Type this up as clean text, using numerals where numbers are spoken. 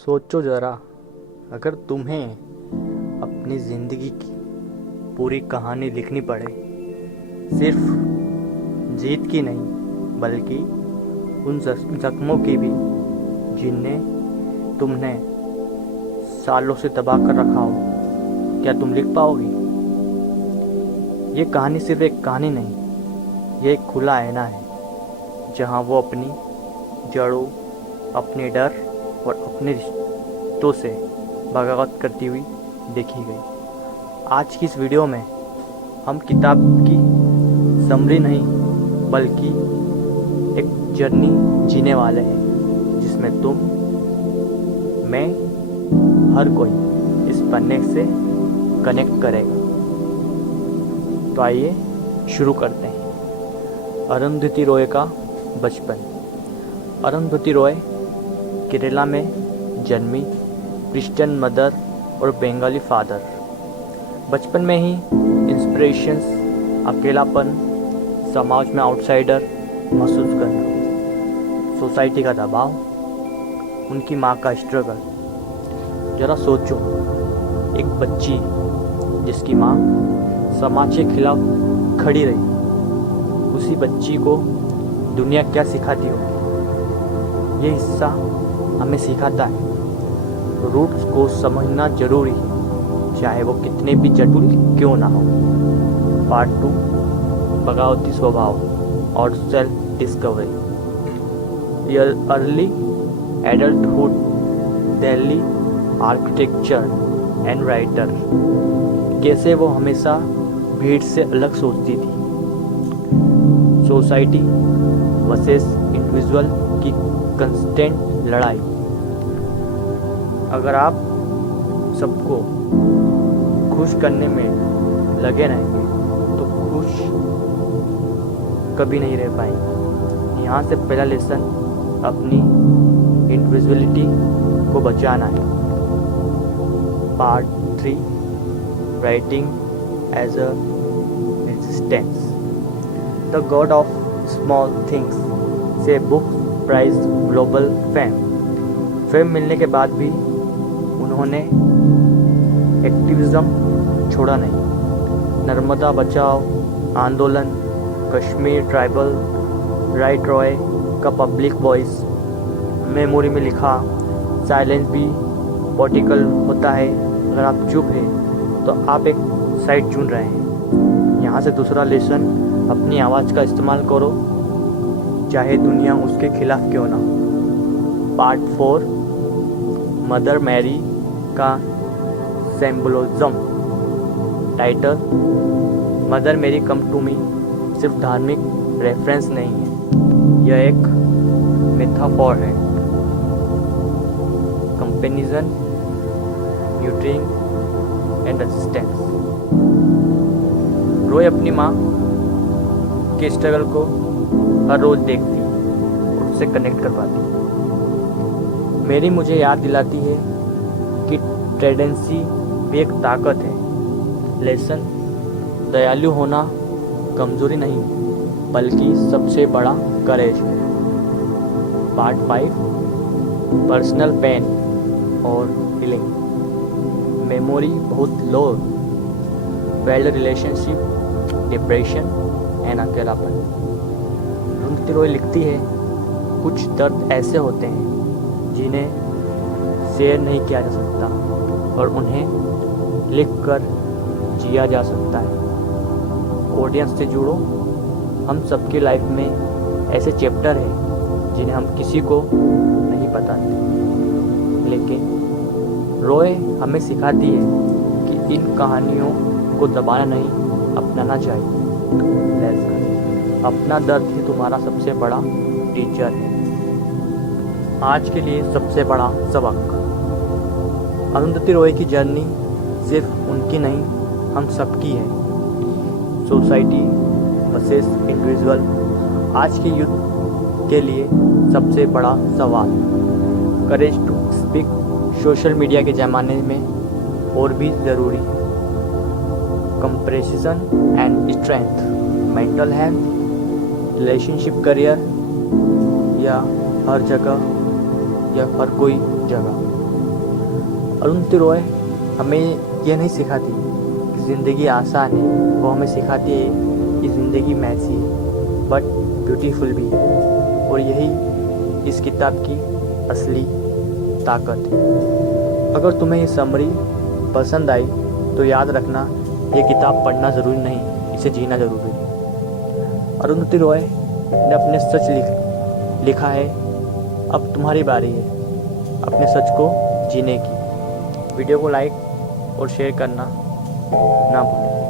सोचो ज़रा, अगर तुम्हें अपनी ज़िंदगी की पूरी कहानी लिखनी पड़े, सिर्फ जीत की नहीं बल्कि उन जख्मों की भी जिन्हें तुमने सालों से दबा कर रखा हो, क्या तुम लिख पाओगी? ये कहानी सिर्फ एक कहानी नहीं, ये एक खुला आईना है जहाँ वो अपनी जड़ों, अपने डर और अपने रिश्तों से बगावत करती हुई देखी गई। आज की इस वीडियो में हम किताब की समरी नहीं बल्कि एक जर्नी जीने वाले हैं जिसमें तुम, मैं, हर कोई इस पन्ने से कनेक्ट करेगा। तो आइए शुरू करते हैं। अरुंधति रॉय का बचपन। अरुंधति रॉय केरला में जन्मी, क्रिश्चियन मदर और बंगाली फादर। बचपन में ही इंस्पिरेशंस, अकेलापन, समाज में आउटसाइडर महसूस करना, सोसाइटी का दबाव, उनकी माँ का स्ट्रगल। ज़रा सोचो, एक बच्ची जिसकी माँ समाज के खिलाफ खड़ी रही, उसी बच्ची को दुनिया क्या सिखाती होगी? ये हिस्सा हमें सिखाता है रूट्स को समझना जरूरी है, चाहे वो कितने भी जटिल क्यों ना हो। पार्ट 2, बगावती स्वभाव और self discovery. Early adulthood, Delhi, architecture and writer. कैसे वो हमेशा भीड़ से अलग सोचती थी। सोसाइटी वर्सेस इंडिविजुअल की कंस्टेंट लड़ाई। अगर आप सबको खुश करने में लगे रहेंगे तो खुश कभी नहीं रह पाएंगे। यहाँ से पहला लेसन अपनी इंडिविजुअलिटी को बचाना है। Part 3, writing as a resistance. The God of Small Things से बुक प्राइज ग्लोबल फेम मिलने के बाद भी उन्होंने एक्टिविज्म छोड़ा नहीं। नर्मदा बचाओ आंदोलन, कश्मीर ट्राइबल राइट रॉय का पब्लिक वॉइस। मेमोरी में लिखा, साइलेंस भी पॉलिटिकल होता है। अगर आप चुप हैं तो आप एक साइड चुन रहे हैं। यहाँ से दूसरा लेसन, अपनी आवाज़ का इस्तेमाल करो, चाहे दुनिया उसके खिलाफ क्यों ना हो। पार्ट 4, मदर मैरी का symbolism. Title, Mother Mary come to me सिर्फ धार्मिक रेफरेंस नहीं है, यह एक मेटाफोर है। Compassion, nurturing and resistance. Roy अपनी माँ के स्ट्रगल को हर रोज़ देखती और उससे कनेक्ट कर पाती। मेरी मुझे याद दिलाती है कि ट्रेडेंसी भी एक ताकत है। लेसन, दयालु होना कमज़ोरी नहीं बल्कि सबसे बड़ा करेज है। पार्ट 5, पर्सनल पेन और हीलिंग। मेमोरी बहुत लो, फेल्ड रिलेशनशिप, डिप्रेशन एंड अकेलापन। अरुंधति रॉय लिखती है, कुछ दर्द ऐसे होते हैं जिन्हें शेयर नहीं किया जा सकता और उन्हें लिखकर जिया जा सकता है। ऑडियंस से जुड़ो। हम सबके लाइफ में ऐसे चैप्टर हैं जिन्हें हम किसी को नहीं बताते, लेकिन रॉय हमें सिखाती है कि इन कहानियों को दबाना नहीं, अपनाना चाहिए। अपना दर्द ही तुम्हारा सबसे बड़ा टीचर है। आज के लिए सबसे बड़ा सबक। अरुंधति रॉय की जर्नी सिर्फ उनकी नहीं, हम सबकी है। सोसाइटी वर्सेस इंडिविजुअल आज के युद्ध के लिए सबसे बड़ा सवाल। Courage to speak social media के ज़माने में और भी ज़रूरी है। Comparison and strength, mental health, relationship, career या हर जगह या हर कोई जगह। अरुंधति रॉय हमें यह नहीं सिखाती कि ज़िंदगी आसान है, वो हमें सिखाती है कि ज़िंदगी मैसी है बट ब्यूटीफुल भी है। और यही इस किताब की असली ताकत है। अगर तुम्हें ये समरी पसंद आई तो याद रखना, ये किताब पढ़ना ज़रूरी नहीं, इसे जीना ज़रूरी है। अरुंधति रॉय ने अपने सच लिखा है। अब तुम्हारी बारी है अपने सच को जीने की। वीडियो को लाइक और शेयर करना ना भूलें।